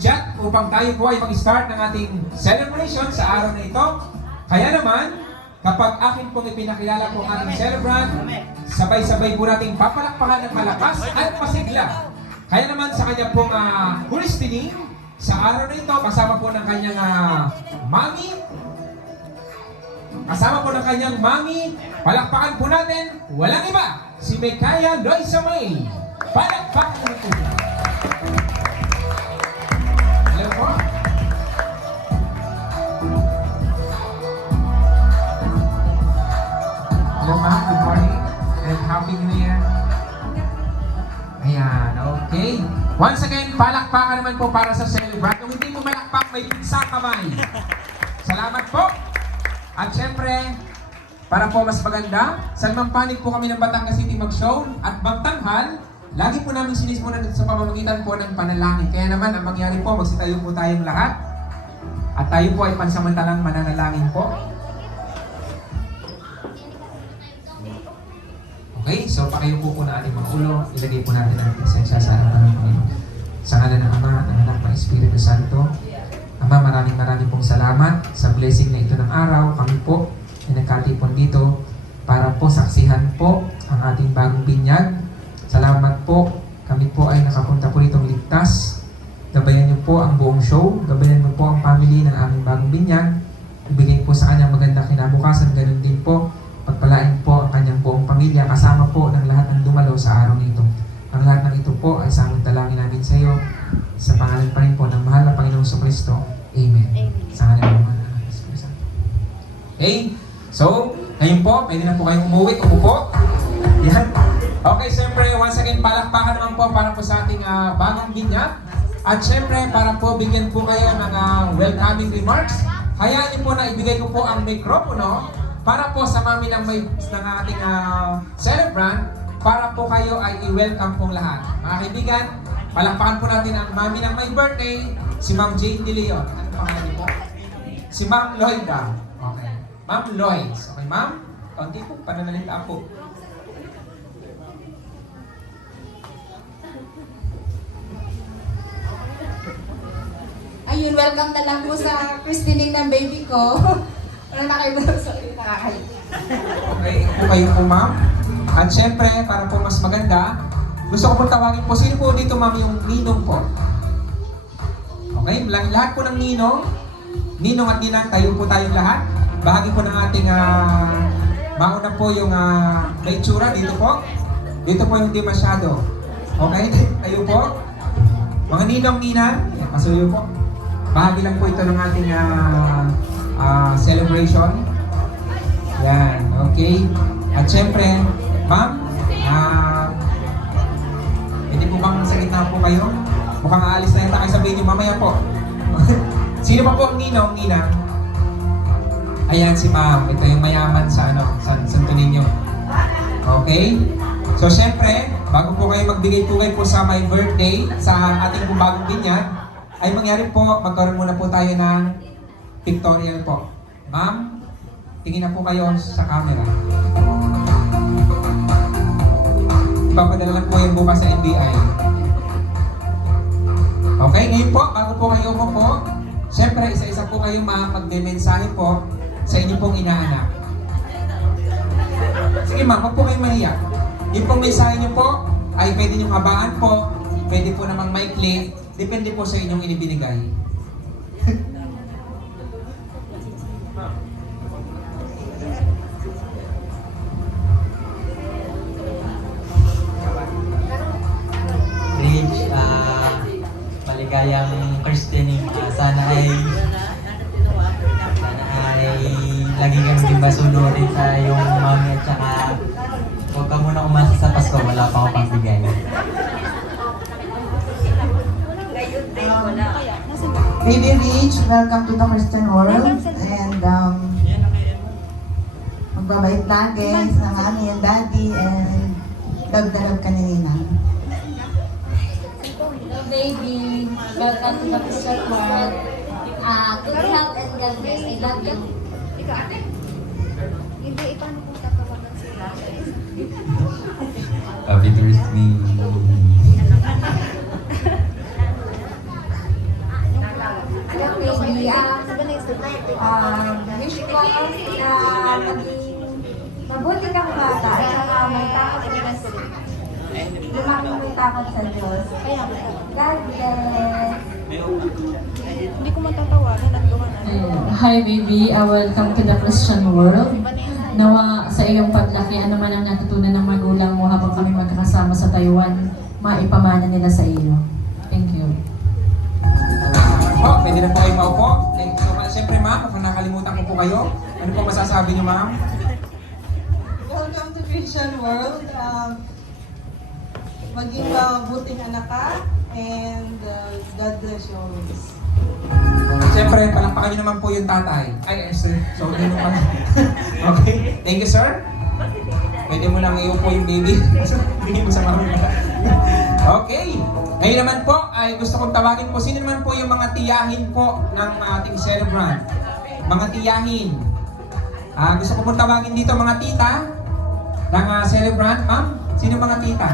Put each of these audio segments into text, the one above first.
Jack upang tayo po ay mag-start ng ating celebration sa araw na ito. Kaya naman, kapag akin pong ipinakilala po ang ating celebrant, sabay-sabay po nating papalakpakan ng malakas at pasigla. Kaya naman sa kanya pong christening sa araw na ito, kasama po ng kanyang mami, palakpakan po natin, walang iba, si Micaiah Loisa May. Palakpakan po. Hello po. Hello ma'am, good morning and happy new year. Ayan, okay. Once again, palakpakan naman po para sa celebrant. Kung hindi mo malakpak, may pinsang kamay. Salamat po. At syempre, para po mas maganda, salmampanig po kami ng Batangas City mag-show at magtanghal. Lagi po namin sinisimulan sa pamamagitan po ng panalangin. Kaya naman, ang mangyari po, magsitayo po tayong lahat. At tayo po ay pansamantalang mananalangin po. Okay, so pakayo po na ating mga ulo. Ilagay po natin ang presensya sa harapan ng Panginoon. Sa ngalan ng Ama, ng Anak, ng Espiritu Santo. Ama, maraming pong salamat sa blessing na ito ng araw. Kami po ay nagkatipon dito para po saksihan po ang ating bagong binyag. Salamat po. Kami po ay nakapunta po ditong ligtas. Gabayan niyo po ang buong show. Gabayan niyo po ang family ng aming bagong binyag. Ibigay po sa kanyang magandang kinabukasan. Ganun din po. Pagpalain po ang kanyang buong pamilya. Kasama po ng lahat ng dumalo sa araw nito. Ang lahat ng ito po ay samang dalangin namin sa iyo. Sa pangalan pa rin po ng mahal na Panginoong Kristo. Amen. Sa ngalan ng mahal na Kristo. Okay? So, ngayon po, pwede na po kayong umuwi. Umupo. Yan. Okay, siyempre, once again, palakpakan naman po para po sa ating bagong binyag. At siyempre, para po bigyan po kayo ng welcoming remarks, hayaan niyo po na ibigay ko po ang mikropono para po sa mami ng ating celebrant, para po kayo ay i-welcome pong lahat. Mga kaibigan, palakpakan po natin ang mami ng may birthday, si Ma'am Jane De Leon. Ano pangalan niyo po? Si Ma'am Lloyda. Okay. Ma'am Lloyd. Okay, ma'am? Kaunti po, pananalita po. Ayun, welcome na lang po sa christening ng baby ko. Wala na kayo ba? Sorry, nakakalit. Okay, po kayo po ma'am. At syempre, para po mas maganda, gusto ko po tawagin po, sino po dito ma'am yung ninong po? Okay, lahat po ng ninong at ninang, tayo po tayong lahat. Bahagi po ng ating, mauna po yung may itsura dito po. Dito po yung hindi masyado. Okay, tayo po. Mga ninong-ninang, pasuyo po. Bahagi lang po ito ng ating celebration. Yan, okay. At syempre, ma'am, hindi po bang nasa gitna po kayo? Mukhang aalis na yata kayo sa video mamaya po. Sino pa po ang ninong, ninang? Ayan si ma'am. Ito yung mayaman sa Santo Niño. Okay? So syempre, bago po kayo magbigay-tugay po sa my birthday, sa ating pong bagong binyag, ay mangyari po, magkaroon muna po tayo ng pictorial po. Ma'am, tingin na po kayo sa camera. Ipapadala lang po yung bukas sa NBI. Okay, ngayon po, bago po kayo po, siyempre, isa-isa po kayong magdemensahe po sa inyo pong inaanak. Sige ma'am, huwag po kayong mahiya. Yung pong mensahe niyo po, ay pwede niyong habaan po, pwede po namang maikli, depende po sa inyong inibinigay. Rich, maligayang christening. Sana ay lagi kang maging masunurin sa iyong mami at saka huwag ka muna umasa sa Pasko, wala pa ako pagbigay. Baby Rich, welcome to the Christian world. And magbabait lagi sa mami and daddy and love na love ka ni Ninang. Hello baby, welcome to the Christian world. Good health and God bless. I love you. Ikaw ate? Hindi, paano kung tatawagan sila? Happy birthday. wish ko na maging mabuti kang bata at saka may takot sa lumaking may takot sa Diyos. God bless. Hindi ko matatawanan at gawa na. Hi baby, welcome to the Christian world. Nawa sa iyong paglaki, ano man ang natutunan ng magulang mo habang kami magkakasama sa Taiwan, maipamana nila sa iyo. Thank you. Po, pwede na po kayo maupo. Thank you so much. Siyempre ma'am, kung nakalimutan ko po kayo, ano po masasabi niyo ma'am? Welcome to Christian World. Maging buting anak ka and God bless you always. Siyempre, palakpakan niyo naman po yung tatay. Ay, sir. So, yun naman. Okay. Thank you, sir. Pwede mo lang iupo yung baby. Bigyan mo sa mami. Okay. Ngayon naman po, ay gusto kong tawagin po. Sino naman po yung mga tiyahin po ng ating celebrant? Mga tiyahin. Gusto ko pong tawagin dito mga tita ng celebrant. Ma'am, sino mga tita?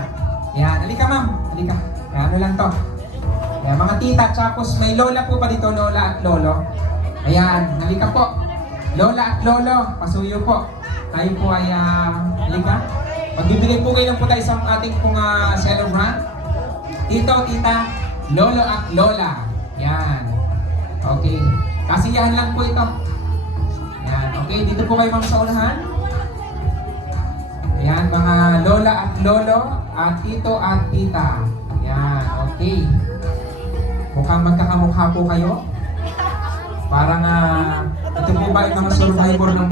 Yan. Halika, ma'am. Halika. Ano lang to. Ayan, mga tita, tapos may lola po pa dito, lola at lolo. Ayan, halika po. Lola at lolo, pasuyo po. Tayo po ay, halika. Magbibigay po kayo lang po tayo sa ating pong celebrant. Tito, tita, lolo at lola. Ayan. Okay. Kasiyahan lang po ito. Ayan, okay. Dito po kayo mga sa unahan. Ayan, mga lola at lolo, at tito at tita. Ayan, okay. Mukhang magkakamukha po kayo. Parang ito po ba yung mga survivor ng